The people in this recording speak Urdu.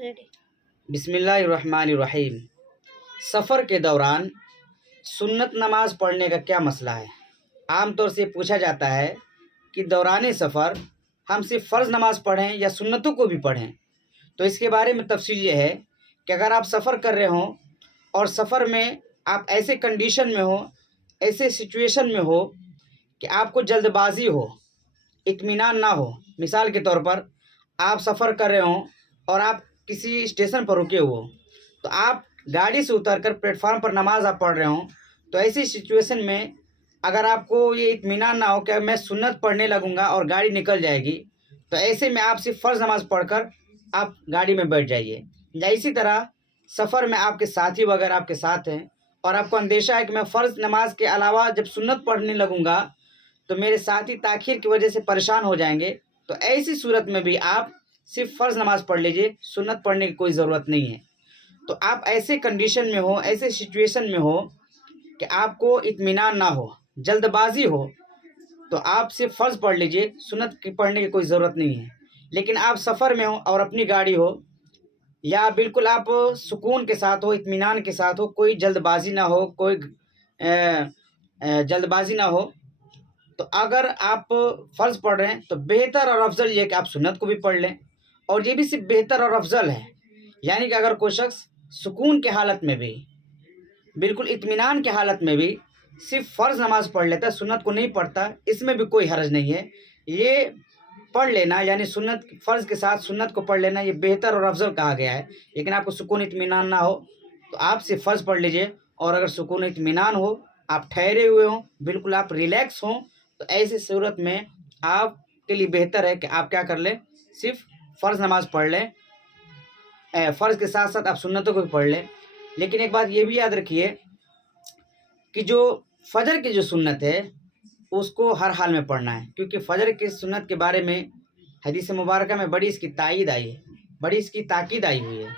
بسم اللہ الرحمن الرحیم۔ سفر کے دوران سنت نماز پڑھنے کا کیا مسئلہ ہے؟ عام طور سے پوچھا جاتا ہے کہ دوران سفر ہم صرف فرض نماز پڑھیں یا سنتوں کو بھی پڑھیں؟ تو اس کے بارے میں تفصیل یہ ہے کہ اگر آپ سفر کر رہے ہوں اور سفر میں آپ ایسے کنڈیشن میں ہو، ایسے سچویشن میں ہو کہ آپ کو جلد بازی ہو، اطمینان نہ ہو، مثال کے طور پر آپ سفر کر رہے ہوں اور آپ کسی اسٹیشن پر رکے ہو، تو آپ گاڑی سے اتر کر پلیٹ فارم پر نماز آپ پڑھ رہے ہوں، تو ایسی سچویشن میں اگر آپ کو یہ اطمینان نہ ہو کہ میں سنت پڑھنے لگوں گا اور گاڑی نکل جائے گی، تو ایسے میں آپ صرف فرض نماز پڑھ کر آپ گاڑی میں بیٹھ جائیے۔ یا اسی طرح سفر میں آپ کے ساتھی وغیرہ آپ کے ساتھ ہیں اور آپ کو اندیشہ ہے کہ میں فرض نماز کے علاوہ جب سنت پڑھنے لگوں گا تو میرے ساتھی تاخیر کی وجہ سے پریشان ہو جائیں گے، تو ایسی صورت میں بھی آپ صرف فرض نماز پڑھ لیجئے، سنت پڑھنے کی کوئی ضرورت نہیں ہے۔ تو آپ ایسے کنڈیشن میں ہو، ایسے سچویشن میں ہو کہ آپ کو اطمینان نہ ہو، جلد بازی ہو، تو آپ صرف فرض پڑھ لیجئے، سنت کی پڑھنے کی کوئی ضرورت نہیں ہے۔ لیکن آپ سفر میں ہو اور اپنی گاڑی ہو، یا بالکل آپ سکون کے ساتھ ہو، اطمینان کے ساتھ ہو، کوئی جلد بازی نہ ہو، کوئی جلد بازی نہ ہو، تو اگر آپ فرض پڑھ رہے ہیں تو بہتر اور افضل یہ کہ آپ سنت کو بھی پڑھ لیں۔ اور یہ بھی صرف بہتر اور افضل ہے، یعنی کہ اگر کوئی شخص سکون کی حالت میں بھی، بالکل اطمینان کی حالت میں بھی صرف فرض نماز پڑھ لیتا ہے، سنت کو نہیں پڑھتا، اس میں بھی کوئی حرج نہیں ہے۔ یہ پڑھ لینا یعنی سنت فرض کے ساتھ سنت کو پڑھ لینا یہ بہتر اور افضل کہا گیا ہے۔ لیکن آپ کو سکون اطمینان نہ ہو تو آپ صرف فرض پڑھ لیجئے، اور اگر سکون اطمینان ہو، آپ ٹھہرے ہوئے ہوں، بالکل آپ ریلیکس ہوں، تو ایسی صورت میں آپ کے لیے بہتر ہے کہ آپ کیا کر لیں، صرف فرض نماز پڑھ لیں، فرض کے ساتھ ساتھ آپ سنتوں کو بھی پڑھ لیں۔ لیکن ایک بات یہ بھی یاد رکھیے کہ جو فجر کی جو سنت ہے اس کو ہر حال میں پڑھنا ہے، کیونکہ فجر کی سنت کے بارے میں حدیث مبارکہ میں بڑی اس کی تائید آئی ہے، بڑی اس کی تاکید آئی ہوئی ہے۔